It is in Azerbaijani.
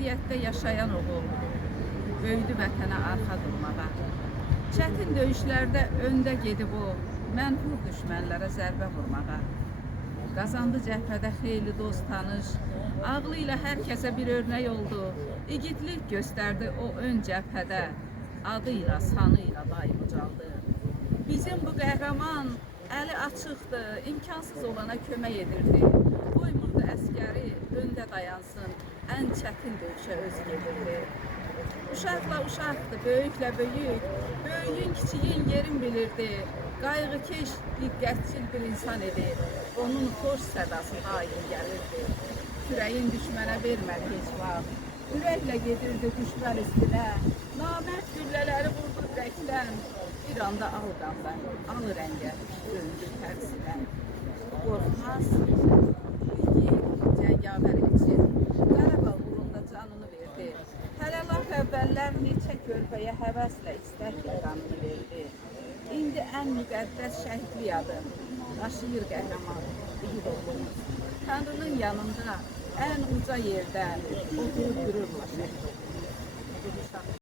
əziyyətdə yaşayan oğul böyüdü vətənə arxa durmağa. Çətin döyüşlərdə öndə gedib o, mənfur düşmənlərə zərbə vurmağa. Qazandı cəbhədə xeyli dost tanış, ağlı ilə hər kəsə bir örnək oldu. İgidlik göstərdi o ön cəbhədə, adıyla, sanıyla daim ucaldı. Bizim bu qəhrəman əli açıqdır, imkansız olana kömək edirdi. Qoymurdu əskəri öndə dayansın, ən çətin döyüşə özü gedirdi. Uşaqla uşaqdı, böyüklə böyük, böyüyün kiçiyin yerin bilirdi. Qayğıkeş, diqqətçil bir insan idi, onun xoş sədası hain gəlirdi. Kürəyin düşmənə vermədi heç vaxt, ürəklə gedirdi düşmən üstünə. Namərd güllələri vurdu ürəkdən, bir anda al qandan, al rəngə, döndü tərsinə. Qorxmaz, cəngavər elçi, Qarabağ uğrunda canını verdi. Hələ laf əvvəllər neçə körpəyə həvəslə istəklə qanını verdi. İndi ən müqəddəs şəhidlik adı daşıyır qəhrəman, igid oğlumuz. Tanrının yanında ən uca yerdə oturub dururlar şəhid oğlumuz.